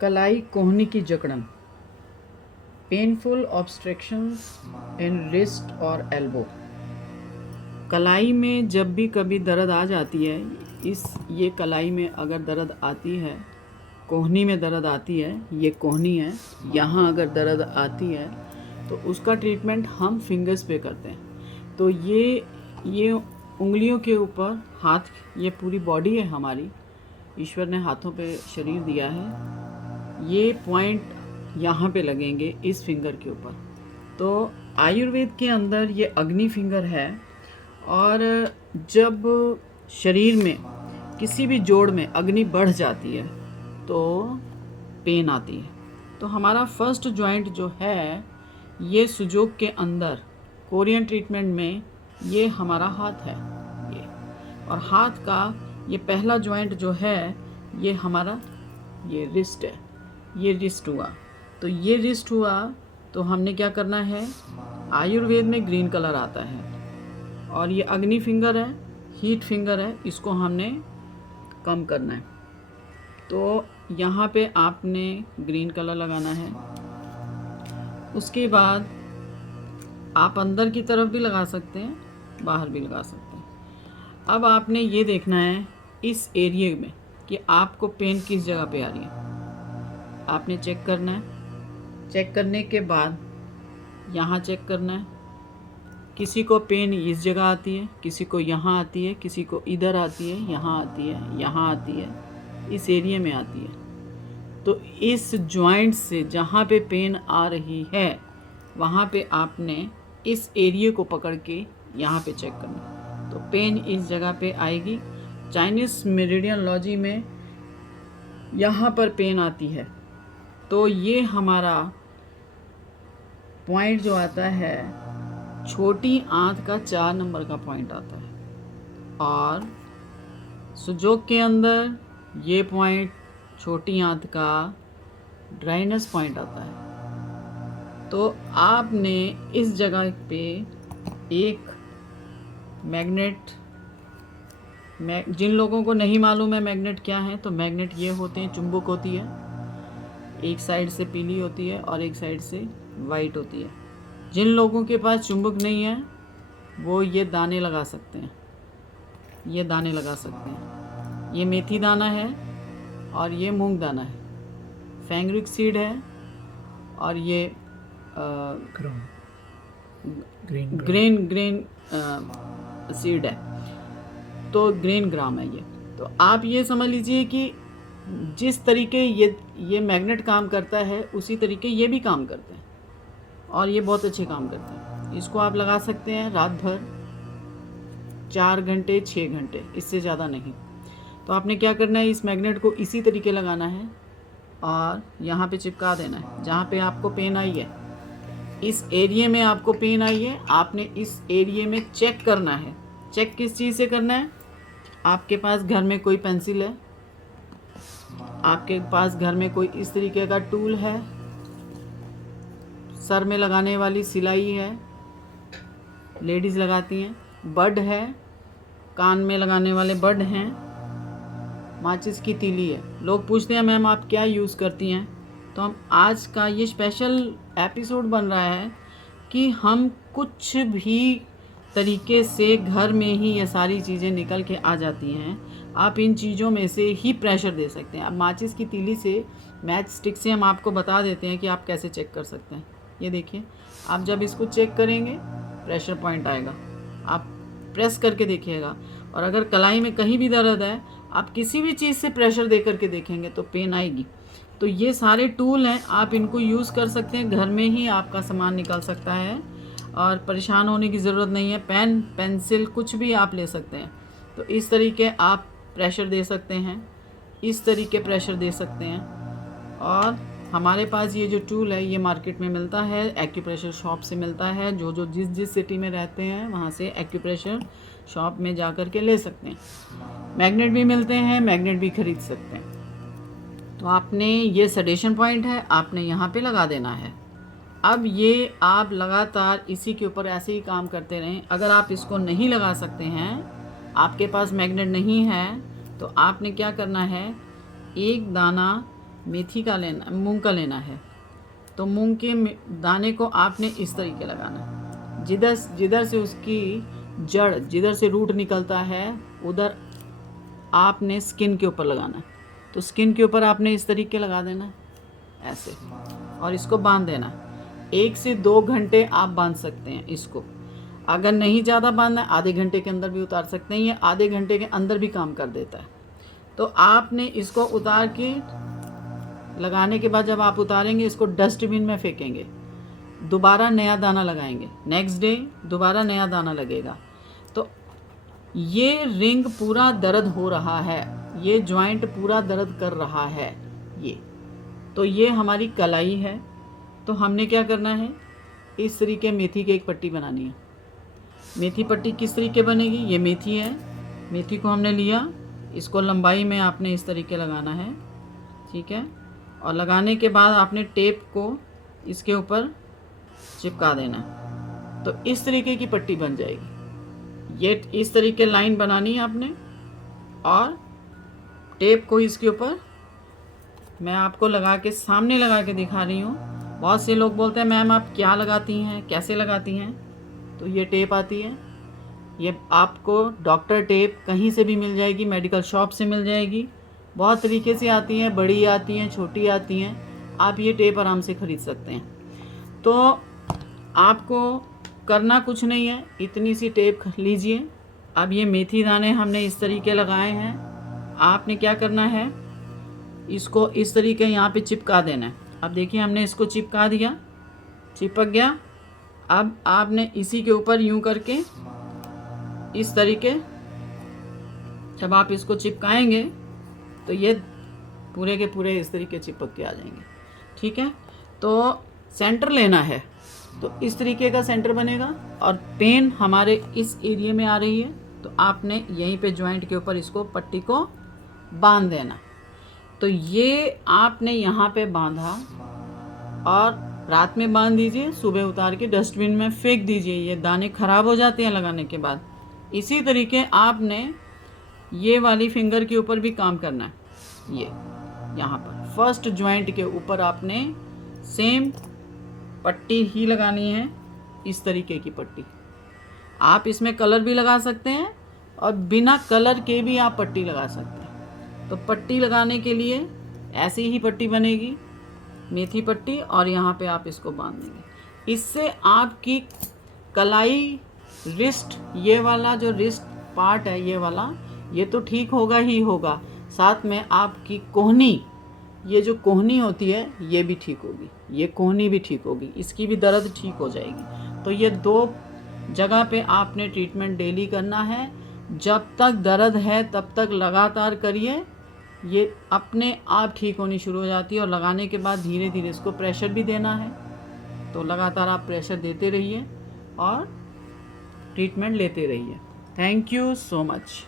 कलाई कोहनी की जकड़न, पेनफुल ऑब्स्ट्रक्शंस इन रिस्ट और एल्बो। कलाई में जब भी कभी दर्द आ जाती है, ये कलाई में अगर दर्द आती है, कोहनी में दर्द आती है, ये कोहनी है, यहाँ अगर दर्द आती है तो उसका ट्रीटमेंट हम फिंगर्स पे करते हैं। तो ये उंगलियों के ऊपर हाथ, ये पूरी बॉडी है हमारी, ईश्वर ने हाथों पे शरीर दिया है, ये पॉइंट यहाँ पे लगेंगे इस फिंगर के ऊपर। तो आयुर्वेद के अंदर ये अग्नि फिंगर है, और जब शरीर में किसी भी जोड़ में अग्नि बढ़ जाती है तो पेन आती है। तो हमारा फर्स्ट जॉइंट जो है, ये सुजोग के अंदर कोरियन ट्रीटमेंट में ये हमारा हाथ है, ये, और हाथ का ये पहला जॉइंट जो है ये हमारा ये रिस्ट है, ये रिस्ट हुआ। तो ये रिस्ट हुआ तो हमने क्या करना है, आयुर्वेद में ग्रीन कलर आता है, और ये अग्नि फिंगर है, हीट फिंगर है, इसको हमने कम करना है। तो यहाँ पे आपने ग्रीन कलर लगाना है। उसके बाद आप अंदर की तरफ भी लगा सकते हैं, बाहर भी लगा सकते हैं। अब आपने ये देखना है इस एरिया में कि आपको पेन किस जगह पे आ रही है, आपने चेक करना है। चेक करने के बाद यहाँ चेक करना है। किसी को पेन इस जगह आती है, किसी को यहाँ आती है, किसी को इधर आती है, यहाँ आती है, यहाँ आती है, इस एरिया में आती है। तो इस जॉइंट से जहाँ पे पेन आ रही है वहाँ पे आपने इस एरिया को पकड़ के यहाँ पे चेक करना। तो पेन इस जगह पे आएगी। चाइनीज़ मेरिडियनोलॉजी में यहाँ पर पेन आती है, तो ये हमारा पॉइंट जो आता है, छोटी आंत का 4 नंबर का पॉइंट आता है, और सुजोग के अंदर ये पॉइंट छोटी आंत का ड्राइनेस पॉइंट आता है। तो आपने इस जगह पे एक मैग्नेट, जिन लोगों को नहीं मालूम है मैग्नेट क्या है, तो मैग्नेट ये होते हैं, चुंबक होती है, एक साइड से पीली होती है और एक साइड से वाइट होती है। जिन लोगों के पास चुंबक नहीं है वो ये दाने लगा सकते हैं, ये दाने लगा सकते हैं। ये मेथी दाना है और ये मूंग दाना है, फेंगरिक सीड है, और ये ग्रेन सीड है, तो ग्रेन ग्राम है ये। तो आप ये समझ लीजिए कि जिस तरीके ये मैग्नेट काम करता है उसी तरीके ये भी काम करते हैं, और ये बहुत अच्छे काम करते हैं। इसको आप लगा सकते हैं रात भर, 4 घंटे 6 घंटे, इससे ज़्यादा नहीं। तो आपने क्या करना है, इस मैग्नेट को इसी तरीके लगाना है और यहाँ पे चिपका देना है जहाँ पे आपको पेन आई है। इस एरिया में आपको पेन आई है, आपने इस एरिया में चेक करना है। चेक किस चीज़ से करना है, आपके पास घर में कोई पेंसिल है, आपके पास घर में कोई इस तरीके का टूल है, सर में लगाने वाली सिलाई है, लेडीज़ लगाती हैं, बड है, कान में लगाने वाले बड हैं, माचिस की तीली है। लोग पूछते हैं मैम आप क्या यूज़ करती हैं, तो हम आज का ये स्पेशल एपिसोड बन रहा है कि हम कुछ भी तरीके से घर में ही ये सारी चीज़ें निकल के आ जाती हैं। आप इन चीज़ों में से ही प्रेशर दे सकते हैं। अब माचिस की तीली से, मैच स्टिक से हम आपको बता देते हैं कि आप कैसे चेक कर सकते हैं। ये देखिए, आप जब इसको चेक करेंगे प्रेशर पॉइंट आएगा, आप प्रेस करके देखिएगा, और अगर कलाई में कहीं भी दर्द है आप किसी भी चीज़ से प्रेशर दे करके देखेंगे तो पेन आएगी। तो ये सारे टूल हैं, आप इनको यूज़ कर सकते हैं, घर में ही आपका सामान निकल सकता है और परेशान होने की ज़रूरत नहीं है। पेन, पेंसिल, कुछ भी आप ले सकते हैं। तो इस तरीके आप प्रेशर दे सकते हैं, इस तरीके प्रेशर दे सकते हैं। और हमारे पास ये जो टूल है ये मार्केट में मिलता है, एक्यूप्रेशर शॉप से मिलता है। जो जिस सिटी में रहते हैं वहाँ से एक्यूप्रेशर शॉप में जा कर के ले सकते हैं। मैग्नेट भी मिलते हैं, मैग्नेट भी खरीद सकते हैं। तो आपने ये सडेशन पॉइंट है, आपने यहाँ पे लगा देना है। अब ये आप लगातार इसी के ऊपर ऐसे ही काम करते रहें। अगर आप इसको नहीं लगा सकते हैं, आपके पास मैग्नेट नहीं है, तो आपने क्या करना है, एक दाना मेथी का लेना, मूंग का लेना है, तो मूंग के दाने को आपने इस तरीके लगाना है, जिधर से उसकी जड़, जिधर से रूट निकलता है उधर आपने स्किन के ऊपर लगाना है। तो स्किन के ऊपर आपने इस तरीके लगा देना है ऐसे, और इसको बांध देना। 1 से 2 घंटे आप बांध सकते हैं इसको। अगर नहीं ज़्यादा बांधना है, आधे घंटे के अंदर भी उतार सकते हैं, ये आधे घंटे के अंदर भी काम कर देता है। तो आपने इसको उतार के लगाने के बाद जब आप उतारेंगे, इसको डस्टबिन में फेंकेंगे, दोबारा नया दाना लगाएंगे, नेक्स्ट डे दोबारा नया दाना लगेगा। तो ये रिंग पूरा दर्द हो रहा है, ये जॉइंट पूरा दर्द कर रहा है ये, तो ये हमारी कलाई है। तो हमने क्या करना है, इस तरीके मेथी की एक पट्टी बनानी है। मेथी पट्टी किस तरीके बनेगी, ये मेथी है, मेथी को हमने लिया, इसको लंबाई में आपने इस तरीके लगाना है, ठीक है। और लगाने के बाद आपने टेप को इसके ऊपर चिपका देना है, तो इस तरीके की पट्टी बन जाएगी। ये इस तरीके लाइन बनानी है आपने, और टेप को इसके ऊपर मैं आपको लगा के सामने लगा के दिखा रही हूँ। बहुत से लोग बोलते हैं मैम आप क्या लगाती हैं, कैसे लगाती हैं, तो ये टेप आती है, ये आपको डॉक्टर टेप कहीं से भी मिल जाएगी, मेडिकल शॉप से मिल जाएगी, बहुत तरीके से आती हैं, बड़ी आती हैं, छोटी आती हैं, आप ये टेप आराम से ख़रीद सकते हैं। तो आपको करना कुछ नहीं है, इतनी सी टेप लीजिए। अब ये मेथी दाने हमने इस तरीके लगाए हैं, आपने क्या करना है, इसको इस तरीके यहाँ पे चिपका देना है। अब देखिए हमने इसको चिपका दिया, चिपक गया। अब आपने इसी के ऊपर यूं करके इस तरीके, जब आप इसको चिपकाएंगे तो ये पूरे के पूरे इस तरीके चिपक के आ जाएंगे, ठीक है। तो सेंटर लेना है, तो इस तरीके का सेंटर बनेगा, और पेन हमारे इस एरिया में आ रही है, तो आपने यहीं पे जॉइंट के ऊपर इसको पट्टी को बांध देना। तो ये आपने यहाँ पे बांधा, और रात में बांध दीजिए, सुबह उतार के डस्टबिन में फेंक दीजिए, ये दाने ख़राब हो जाते हैं लगाने के बाद। इसी तरीके आपने ये वाली फिंगर के ऊपर भी काम करना है, ये यहाँ पर फर्स्ट जॉइंट के ऊपर आपने सेम पट्टी ही लगानी है, इस तरीके की पट्टी। आप इसमें कलर भी लगा सकते हैं, और बिना कलर के भी आप पट्टी लगा सकते हैं। तो पट्टी लगाने के लिए ऐसी ही पट्टी बनेगी, मेथी पट्टी, और यहाँ पे आप इसको बांध देंगे। इससे आपकी कलाई, रिस्ट, ये वाला जो रिस्ट पार्ट है ये वाला, ये तो ठीक होगा ही होगा, साथ में आपकी कोहनी, ये जो कोहनी होती है ये भी ठीक होगी, ये कोहनी भी ठीक होगी, इसकी भी दर्द ठीक हो जाएगी। तो ये 2 जगह पे आपने ट्रीटमेंट डेली करना है। जब तक दर्द है तब तक लगातार करिए, ये अपने आप ठीक होनी शुरू हो जाती है। और लगाने के बाद धीरे धीरे इसको प्रेशर भी देना है, तो लगातार आप प्रेशर देते रहिए और ट्रीटमेंट लेते रहिए। Thank you so much.